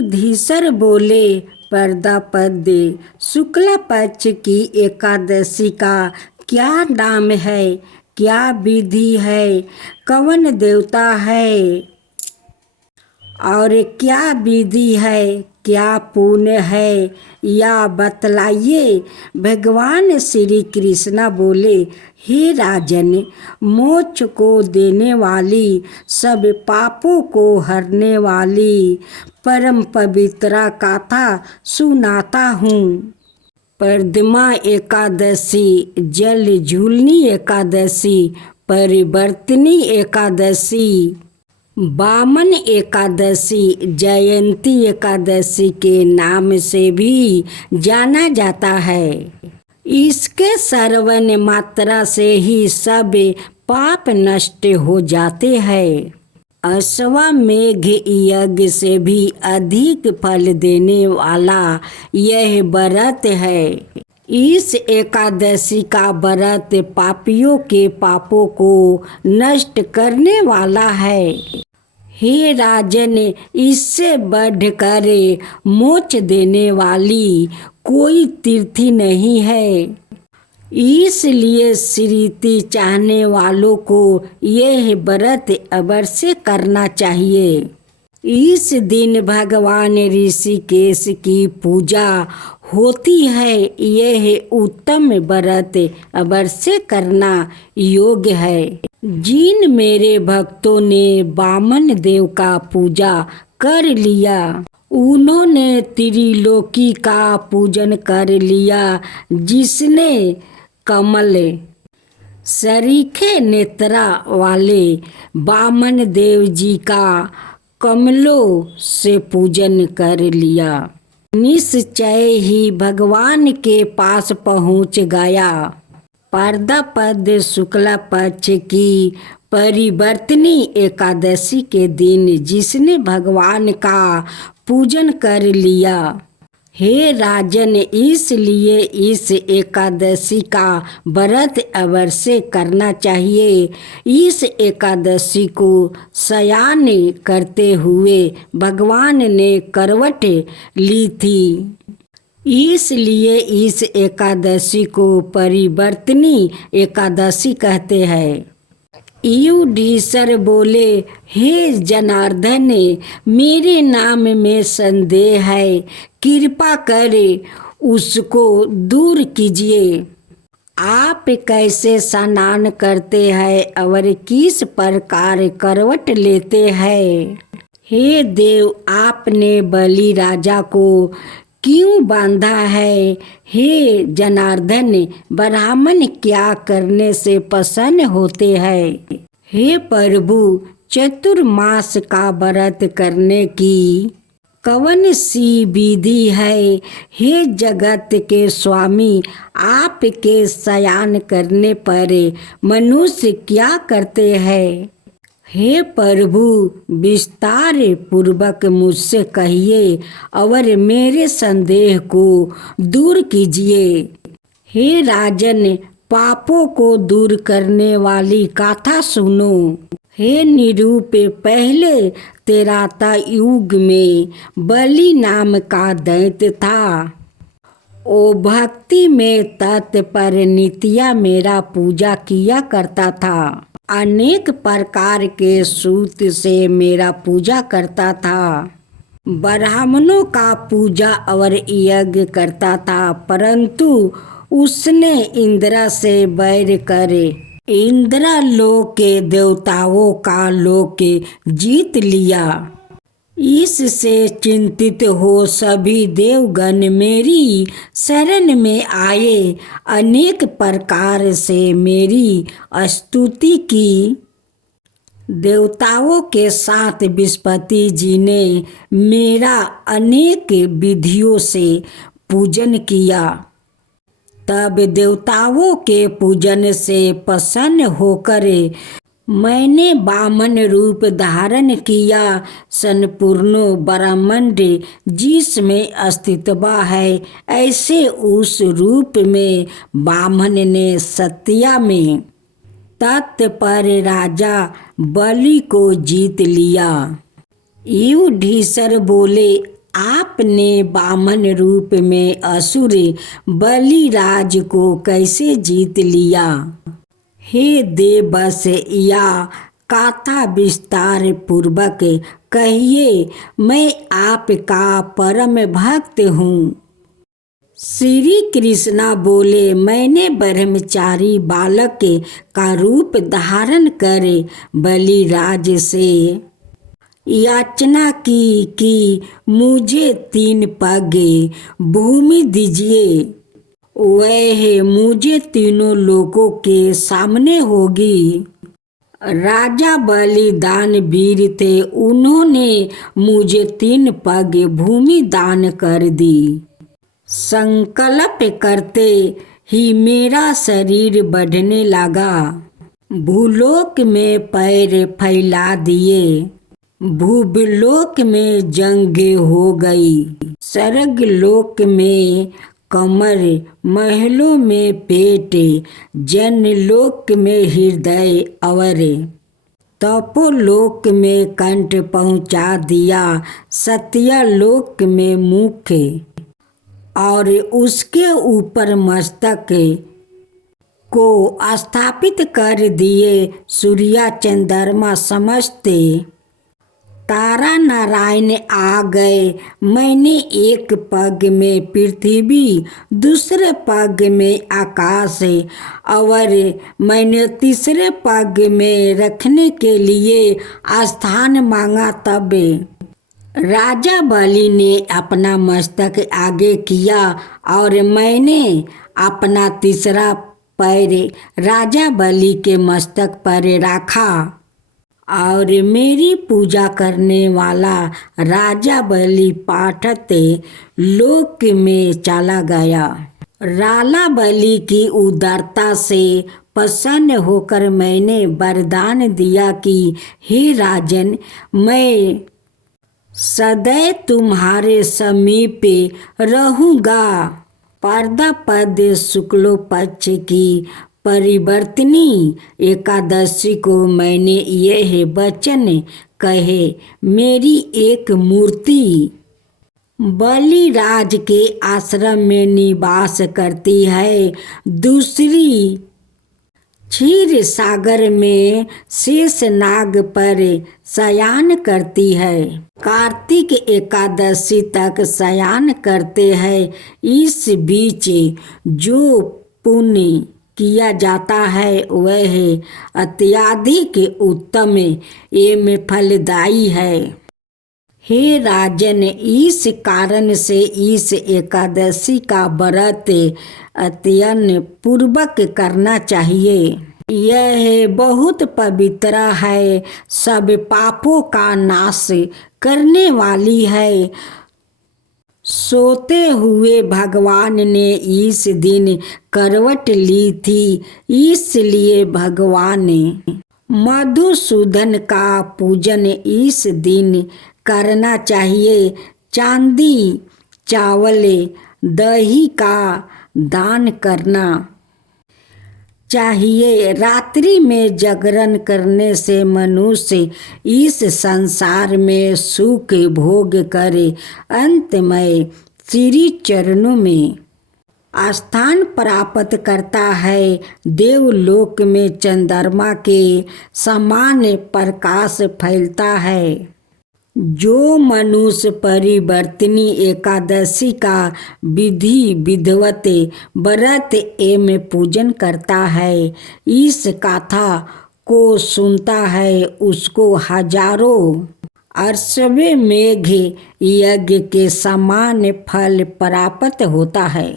युधिष्ठिर बोले, पर्दा पद्य शुक्ल पक्ष की एकादशी का क्या नाम है, क्या विधि है, कौन देवता है और क्या विधि है, क्या पुण्य है, या बतलाइए। भगवान श्री कृष्ण बोले, हे राजन, मोक्ष को देने वाली, सब पापों को हरने वाली परम पवित्र गाथा सुनाता हूँ। प्रथमा एकादशी, जल झूलनी एकादशी, परिवर्तनी एकादशी, वामन एकादशी, जयंती एकादशी के नाम से भी जाना जाता है। इसके श्रवण मात्रा से ही सब पाप नष्ट हो जाते हैं। अश्वमेघ यज्ञ से भी अधिक फल देने वाला यह व्रत है। इस एकादशी का व्रत पापियों के पापों को नष्ट करने वाला है। हे राजन, इससे बढ़कर मोक्ष देने वाली कोई तीर्थ नहीं है। इसलिए स्थिति चाहने वालों को यह व्रत अवश्य करना चाहिए। इस दिन भगवान ऋषिकेश की पूजा होती है। यह उत्तम व्रत अवश्य करना योग्य है। जिन मेरे भक्तों ने वामन देव का पूजा कर लिया, उन्होंने त्रिलोकी का पूजन कर लिया। जिसने कमल सरीखे नेत्रा वाले वामन देव जी का कमलों से पूजन कर लिया, निश्चय ही भगवान के पास पहुंच गया। पर्दा पद शुक्ला पक्ष की परिवर्तनी एकादशी के दिन जिसने भगवान का पूजन कर लिया, हे राजन, इसलिए इस एकादशी का व्रत अवश्य करना चाहिए। इस एकादशी को शयन करते हुए भगवान ने करवट ली थी। इसलिए इस एकादशी को परिवर्तनी एकादशी कहते हैं। युधिष्ठिर बोले, हे जनार्दन, मेरे नाम में संदेह है, कृपा करे उसको दूर कीजिए। आप कैसे स्नान करते हैं और किस प्रकार करवट लेते हैं? हे देव, आपने बलि राजा को क्यों बांधा है? हे जनार्दन, ब्राह्मण क्या करने से प्रसन्न होते हैं? हे प्रभु, चतुर्मास का व्रत करने की कौन सी विधि है? हे जगत के स्वामी, आपके शयन करने पर मनुष्य क्या करते हैं? हे प्रभु, विस्तार पूर्वक मुझसे कहिए और मेरे संदेह को दूर कीजिए। हे राजन, पापों को दूर करने वाली गाथा सुनो। हे निरूप, पहले त्रेता युग में बलि नाम का दैत्य था। ओ भक्ति में तत्पर नित्या मेरा पूजा किया करता था। अनेक प्रकार के सूत से मेरा पूजा करता था। ब्राह्मणों का पूजा और यज्ञ करता था, परंतु उसने इंद्र से बैर करे इंद्र लोक के देवताओं का लोक जीत लिया। इससे चिंतित हो सभी देवगण मेरी शरण में आए, अनेक प्रकार से मेरी स्तुति की। देवताओं के साथ बृहस्पति जी ने मेरा अनेक विधियों से पूजन किया। तब देवताओं के पूजन से प्रसन्न होकर मैंने वामन रूप धारण किया। संपूर्ण ब्रह्मांड जिसमें अस्तित्व है, ऐसे उस रूप में वामन ने सत्या में तत्पर राजा बलि को जीत लिया। युधिष्ठिर बोले, आपने वामन रूप में असुर बलिराज को कैसे जीत लिया? हे देवस, या गाथा विस्तार पूर्वक कहिए, मैं आपका परम भक्त हूँ। श्री कृष्णा बोले, मैंने ब्रह्मचारी बालक का रूप धारण कर बलिराज से याचना की कि मुझे 3 पग भूमि दीजिए, वह मुझे तीनों लोगों के सामने होगी। राजा बलिदान वीर थे, उन्होंने मुझे 3 पग भूमि दान कर दी। संकल्प करते ही मेरा शरीर बढ़ने लगा। भूलोक में पैर फैला दिए, भूलोक में जंगे हो गई। स्वर्गलोक में कमर, महलों में पेट, जनलोक में हृदय और तपोलोक में कंठ पहुंचा दिया, सत्यलोक में मुख और उसके ऊपर मस्तक को स्थापित कर दिए। सूर्य चंद्रमा समस्त तारा नारायण आ गए। मैंने एक पग में पृथ्वी, दूसरे पग में आकाश और मैंने तीसरे पग में रखने के लिए स्थान मांगा। तब राजा बलि ने अपना मस्तक आगे किया और मैंने अपना तीसरा पैर राजा बलि के मस्तक पर रखा और मेरी पूजा करने वाला राजा बलि पाठक लोक में चला गया। राजा बलि की उदारता से प्रसन्न होकर मैंने वरदान दिया कि हे राजन, मैं सदैव तुम्हारे समीप रहूँगा। पर्दापद शुक्ल पक्ष की परिवर्तनी एकादशी को मैंने यह वचन कहे, मेरी एक मूर्ति बलिराज के आश्रम में निवास करती है, दूसरी क्षीर सागर में शेषनाग पर शयन करती है। कार्तिक एकादशी तक शयन करते हैं। इस बीच जो पुण्य किया जाता है वह अत्यधिक उत्तम एवं फलदायी है। हे राजन, इस कारण से इस एकादशी का व्रत अत्यंत पूर्वक करना चाहिए। यह बहुत पवित्र है, सब पापों का नाश करने वाली है। सोते हुए भगवान ने इस दिन करवट ली थी, इसलिए भगवान मधुसूदन का पूजन इस दिन करना चाहिए। चांदी, चावल, दही का दान करना चाहिए। रात्रि में जागरण करने से मनुष्य इस संसार में सुख भोग करे अंत में श्री चरणों में स्थान प्राप्त करता है। देवलोक में चंद्रमा के समान प्रकाश फैलता है। जो मनुष्य परिवर्तनी एकादशी का विधि विधवत व्रत एवं पूजन करता है, इस कथा को सुनता है, उसको हजारों अश्व मेघ यज्ञ के समान फल प्राप्त होता है।